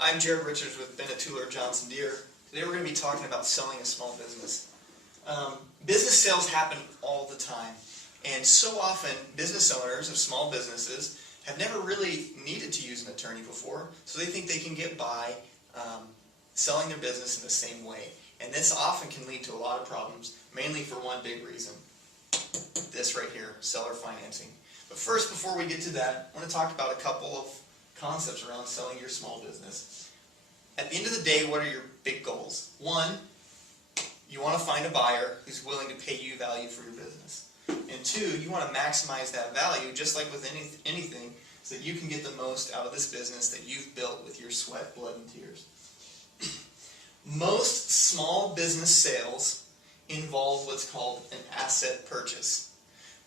I'm Jared Richards with Bennett Tueller Johnson Deere. Today we're going to be talking about selling a small business. Business sales happen all the time, and so often business owners of small businesses have never really needed to use an attorney before, so they think they can get by selling their business in the same way. And this often can lead to a lot of problems, mainly for one big reason. This right here, seller financing. But first, before we get to that, I want to talk about a couple of concepts around selling your small business. At the end of the day, what are your big goals? One, you want to find a buyer who's willing to pay you value for your business. And two, you want to maximize that value, just like with anything, so that you can get the most out of this business that you've built with your sweat, blood, and tears. Most small business sales involve what's called an asset purchase.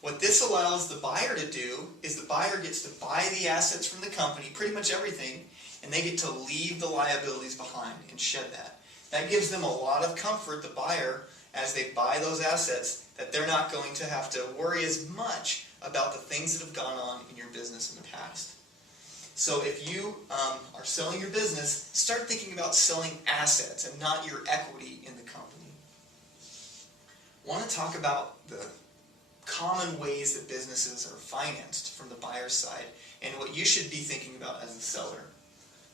What this allows the buyer to do is the buyer gets to buy the assets from the company, pretty much everything, and they get to leave the liabilities behind and shed that. That gives them a lot of comfort, the buyer, as they buy those assets, that they're not going to have to worry as much about the things that have gone on in your business in the past. So if you are selling your business, start thinking about selling assets and not your equity in the company. I want to talk about the common ways that businesses are financed from the buyer's side and what you should be thinking about as a seller.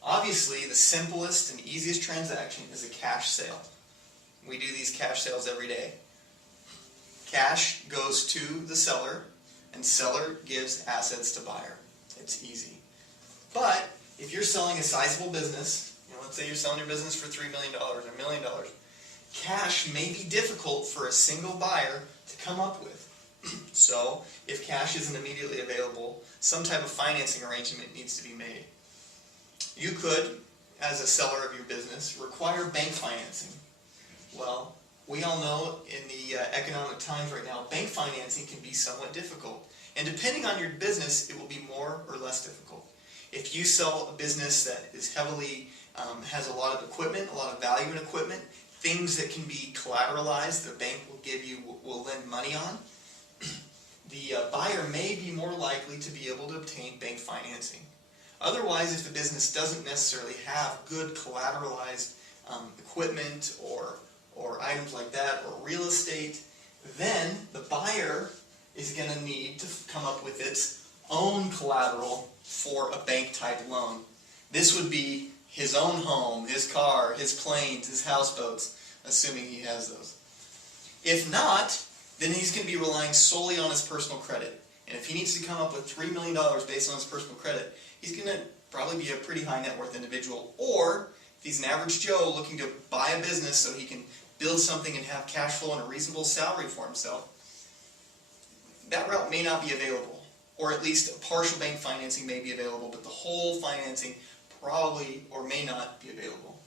Obviously, the simplest and easiest transaction is a cash sale. We do these cash sales every day. Cash goes to the seller, and seller gives assets to buyer. It's easy. But if you're selling a sizable business, let's say you're selling your business for $3 million or $1 million, cash may be difficult for a single buyer to come up with. So, if cash isn't immediately available, some type of financing arrangement needs to be made. You could, as a seller of your business, require bank financing. Well, we all know in the economic times right now, bank financing can be somewhat difficult. And depending on your business, it will be more or less difficult. If you sell a business that is heavily, has a lot of equipment, a lot of value in equipment, things that can be collateralized, the bank will give you, will lend money on, the buyer may be more likely to be able to obtain bank financing. Otherwise, if the business doesn't necessarily have good collateralized equipment or items like that, or real estate, then the buyer is going to need to come up with its own collateral for a bank-type loan. This would be his own home, his car, his planes, his houseboats, assuming he has those. If not, then he's going to be relying solely on his personal credit. And if he needs to come up with $3 million based on his personal credit, he's going to probably be a pretty high net worth individual. Or, if he's an average Joe looking to buy a business so he can build something and have cash flow and a reasonable salary for himself, that route may not be available. Or at least a partial bank financing may be available, but the whole financing probably or may not be available.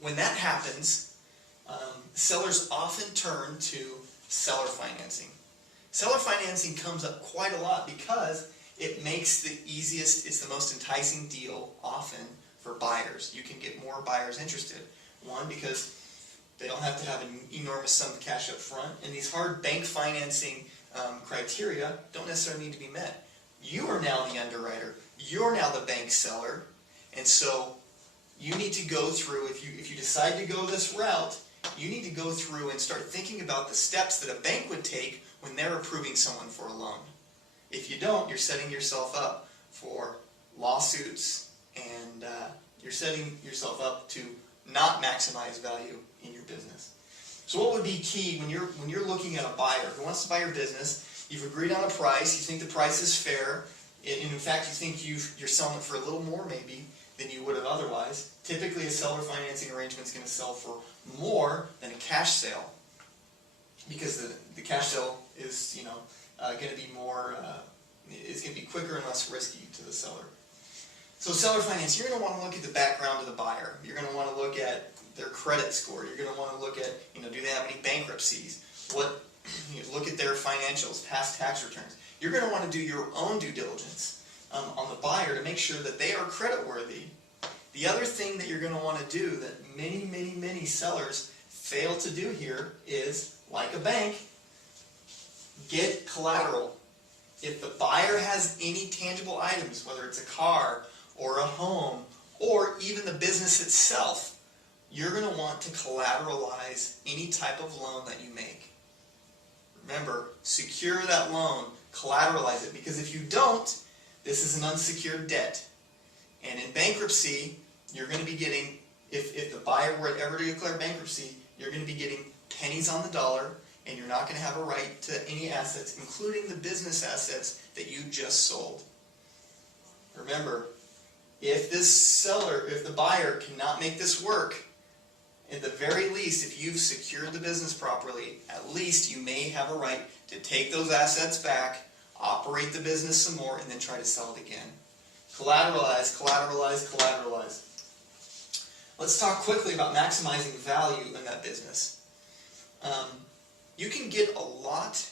When that happens, sellers often turn to seller financing. Seller financing comes up quite a lot because it makes the easiest, it's the most enticing deal often for buyers. You can get more buyers interested. One, because they don't have to have an enormous sum of cash up front, and these hard bank financing criteria don't necessarily need to be met. You are now the underwriter. You're now the bank seller, and so you need to go through, if you decide to go this route, you need to go through and start thinking about the steps that a bank would take when they're approving someone for a loan. If you don't, you're setting yourself up for lawsuits, and you're setting yourself up to not maximize value in your business. So what would be key when you're looking at a buyer who wants to buy your business? You've agreed on a price, you think the price is fair, and in fact you think you're selling it for a little more maybe than you would have otherwise. Typically a seller financing arrangement is going to sell for more than a cash sale, because the cash sale is going to be more, it's going to be quicker and less risky to the seller. So seller finance, you're going to want to look at the background of the buyer. You're going to want to look at their credit score. You're going to want to look at, do they have any bankruptcies? Look at their financials, past tax returns. You're going to want to do your own due diligence on the buyer to make sure that they are creditworthy. The other thing that you're going to want to do that many sellers fail to do here is, like a bank, get collateral. If the buyer has any tangible items, whether it's a car or a home, or even the business itself, you're going to want to collateralize any type of loan that you make. Remember, secure that loan, collateralize it, because if you don't, this is an unsecured debt. And in bankruptcy, you're going to be getting, if the buyer were ever to declare bankruptcy, you're going to be getting pennies on the dollar, and you're not going to have a right to any assets, including the business assets that you just sold. Remember, if the buyer cannot make this work, at the very least, if you've secured the business properly, at least you may have a right to take those assets back, operate the business some more, and then try to sell it again. Collateralize, collateralize, collateralize. Let's talk quickly about maximizing value in that business. You can get a lot,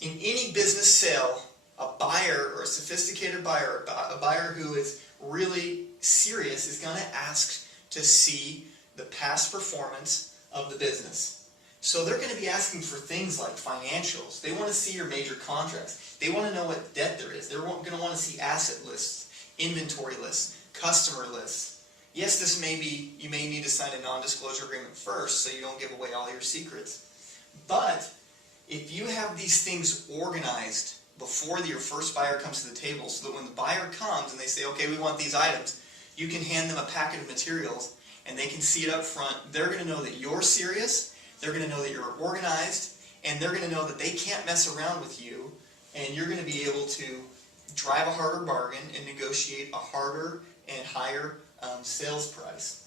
in any business sale, a buyer or a sophisticated buyer, a buyer who is really serious, is going to ask to see the past performance of the business. So they're going to be asking for things like financials. They want to see your major contracts. They want to know what debt there is. They're going to want to see asset lists, inventory lists, customer lists. Yes, you may need to sign a non-disclosure agreement first so you don't give away all your secrets. But if you have these things organized before your first buyer comes to the table, so that when the buyer comes and they say, okay, we want these items, you can hand them a packet of materials and they can see it up front. They're going to know that you're serious, they're going to know that you're organized, and they're going to know that they can't mess around with you, and you're going to be able to drive a harder bargain and negotiate a harder and higher sales price.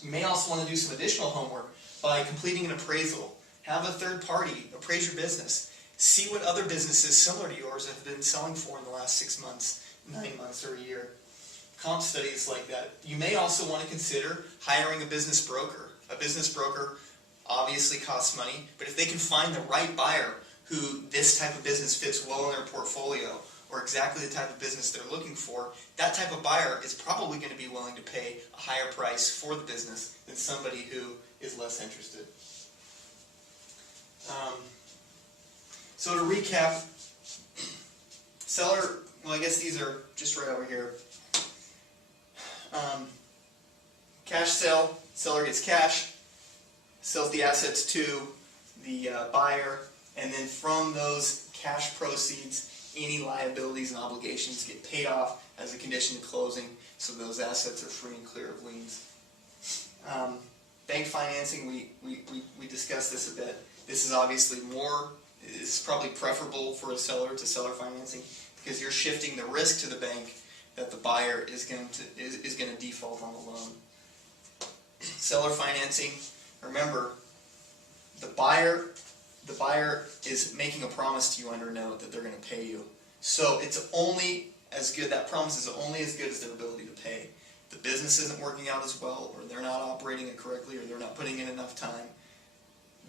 You may also want to do some additional homework by completing an appraisal. Have a third party appraise your business. See what other businesses similar to yours have been selling for in the last 6 months, 9 months, or a year. Comp studies like that. You may also want to consider hiring a business broker. A business broker obviously costs money, but if they can find the right buyer who this type of business fits well in their portfolio, or exactly the type of business they're looking for, that type of buyer is probably going to be willing to pay a higher price for the business than somebody who is less interested. So to recap, seller, I guess these are just right over here. Cash sale, seller gets cash, sells the assets to the buyer, and then from those cash proceeds, any liabilities and obligations get paid off as a condition of closing, so those assets are free and clear of liens. Bank financing, we discussed this a bit. This is obviously it's probably preferable for a seller to seller financing, because you're shifting the risk to the bank that the buyer is going to default on the loan. Seller financing, remember, the buyer is making a promise to you under note that they're going to pay you. So it's only as good, that promise is only as good as their ability to pay. The business isn't working out as well, or they're not operating it correctly, or they're not putting in enough time,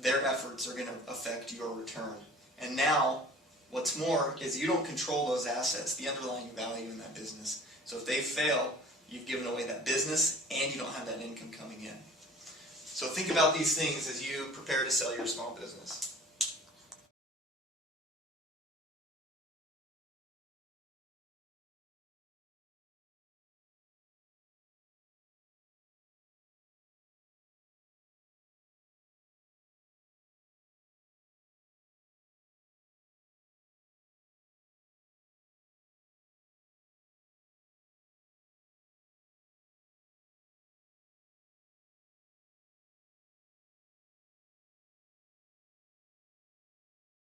their efforts are going to affect your return. And now, what's more is you don't control those assets, the underlying value in that business. So if they fail, you've given away that business and you don't have that income coming in. So think about these things as you prepare to sell your small business.